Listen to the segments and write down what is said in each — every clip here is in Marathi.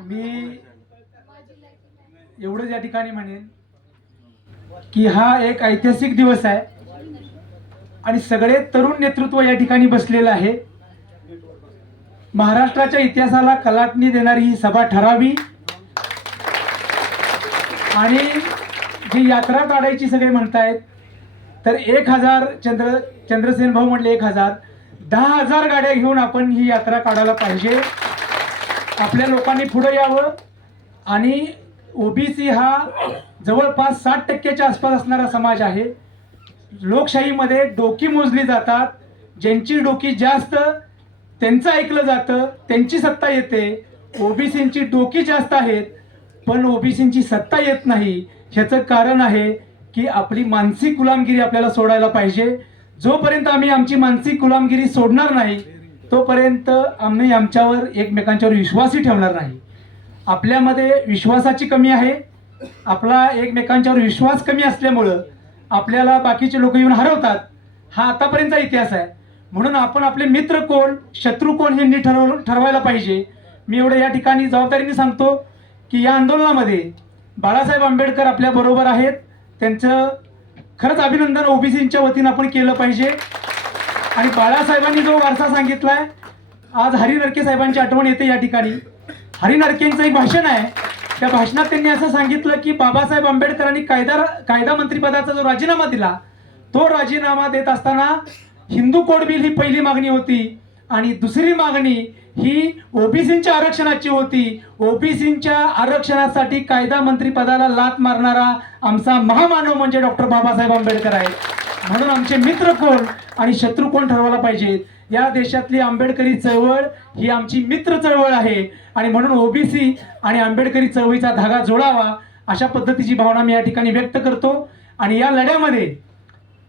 मी एवढंच या ठिकाणी म्हणेन की हा एक ऐतिहासिक दिवस आहे आणि सगळे तरुण नेतृत्व या ठिकाणी बसलेलं आहे. महाराष्ट्राच्या इतिहासाला कलाटणी देणारी ही सभा ठरावी. आणि जी यात्रा काढायची सगळे म्हणतायत तर एक हजार चंद्र चंद्रसेन भाऊ म्हटले एक हजार. दहा हजार गाड्या घेऊन आपण ही यात्रा काढायला पाहिजे. आपल्या लोकांनी पुढे यावं आणि ओबीसी हा जवळपास साठ टक्क्याच्या आसपास असणारा समाज आहे. लोकशाहीमध्ये डोकी मोजली जातात. ज्यांची डोकी जास्त त्यांचं ऐकलं जातं त्यांची सत्ता येते. ओबीसींची डोकी जास्त आहेत पण ओबीसींची सत्ता येत नाही. ह्याचं कारण आहे की आपली मानसिक गुलामगिरी आपल्याला सोडायला पाहिजे. जोपर्यंत आम्ही आमची मानसिक गुलामगिरी सोडणार नाही तोपर्यंत आम्ही आमच्यावर एकमेकांच्यावर विश्वासही ठेवणार नाही. आपल्यामध्ये विश्वासाची कमी आहे. आपला एकमेकांच्यावर विश्वास कमी असल्यामुळं आपल्याला बाकीचे लोक येऊन हरवतात. हा आतापर्यंतचा इतिहास आहे. म्हणून आपण आपले मित्र कोण शत्रू कोण हे नीट ठरव ठरवायला पाहिजे. मी एवढं या ठिकाणी जबाबदारीने सांगतो की या आंदोलनामध्ये बाळासाहेब आंबेडकर आपल्याबरोबर आहेत. त्यांचं खरंच अभिनंदन ओबीसींच्या वतीनं आपण केलं पाहिजे. आणि बाळासाहेबांनी जो वारसा सांगितलाय आज हरी नरके साहेबांची आठवण येते या ठिकाणी. हरी नरकेंचं एक भाषण आहे. त्या भाषणात त्यांनी असं सांगितलं की बाबासाहेब आंबेडकरांनी कायदा कायदा मंत्रिपदाचा जो राजीनामा दिला तो राजीनामा देत असताना हिंदू कोड बिल ही पहिली मागणी होती आणि दुसरी मागणी ही ओबीसींच्या आरक्षणाची होती. ओबीसींच्या आरक्षणासाठी कायदा मंत्रिपदाला लात मारणारा आमचा महामानव म्हणजे डॉक्टर बाबासाहेब आंबेडकर आहे म्हणून आमचे मित्र कोण आणि शत्रू कोण ठरवायला पाहिजे? या देशातली आंबेडकरी चळवळ ही आमची मित्र चळवळ आहे. आणि म्हणून ओबीसी आणि आंबेडकरी चळवळीचा धागा जोडावा अशा पद्धतीची भावना मी या ठिकाणी व्यक्त करतो. आणि या लढ्यामध्ये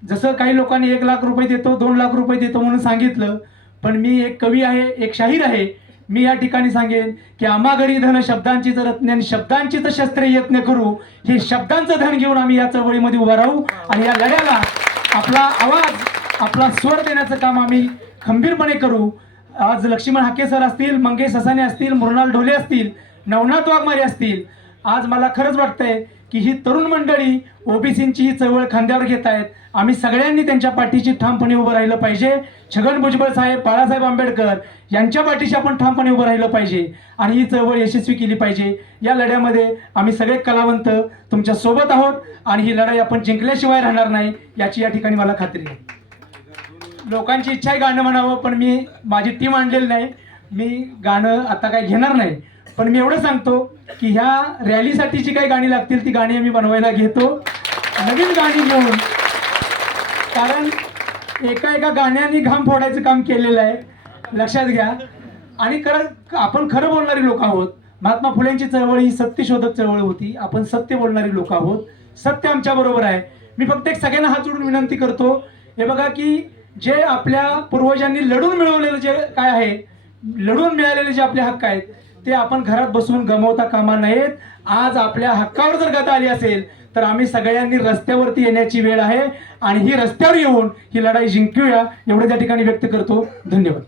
जसं काही लोकांनी एक लाख रुपये देतो दोन लाख रुपये देतो म्हणून सांगितलं पण मी एक कवी आहे एक शाहीर आहे. मी या ठिकाणी सांगेन की आमाघरी धन शब्दांची जर रत्न आणि शब्दांची तर शस्त्रे यत्न करू हे शब्दांचं धन घेऊन आम्ही या चळवळीमध्ये उभा राहू आणि या लढ्याला आपला आवाज आपला स्वर देण्याचं काम आम्ही खंबीरपणे करू. आज लक्ष्मण हाके सर असतील मंगेश ससाने असतील मृणाल ढोले असतील नवनाथ वाघमारे असतील आज मला खरंच वाटतंय की ही तरुण मंडळी ओबीसींची ही चळवळ खांद्यावर घेत आहेत. आम्ही सगळ्यांनी त्यांच्या पाठीशी ठामपणे उभं राहिलं पाहिजे. छगन भुजबळ साहेब बाळासाहेब आंबेडकर यांच्या पाठीशी आपण ठामपणे उभं राहिलं पाहिजे आणि ही चळवळ यशस्वी केली पाहिजे. या लढ्यामध्ये आम्ही सगळे कलावंत तुमच्यासोबत आहोत आणि ही लढाई आपण जिंकल्याशिवाय राहणार नाही याची या ठिकाणी मला खात्री आहे. लोकांची इच्छा आहे गाणं म्हणावं पण मी माझी टीम आणलेली नाही. मी गाणं आता काय घेणार नाही पण मी एवढं सांगतो की ह्या रॅलीसाठी जी काही गाणी लागतील ती गाणी आम्ही बनवायला घेतो. नवीन गाणी घेऊन. कारण एका एका गाण्याने घाम फोडायचं काम केलेलं आहे. लक्षात घ्या. आणि खरं आपण खरं बोलणारी लोक आहोत. महात्मा फुलेंची चळवळ ही सत्यशोधक चळवळ होती. आपण सत्य बोलणारी लोक आहोत. सत्य आमच्या बरोबर आहे. मी फक्त एक सगळ्यांना हात जोडून विनंती करतो. हे बघा की जे आपल्या पूर्वजांनी लढून मिळवलेलं जे काय आहे लढून मिळालेले जे आपले हक्क आहेत ते आपण घरात बसून गमवता कामा नयेत. आज आपल्या हक्कावर जर गदा आली असेल तर आम्ही सगळ्यांनी रस्त्यावरती येण्याची वेळ आहे आणि ही रस्त्यावर येऊन ही लढाई जिंकूया एवढं त्या ठिकाणी व्यक्त करतो. धन्यवाद.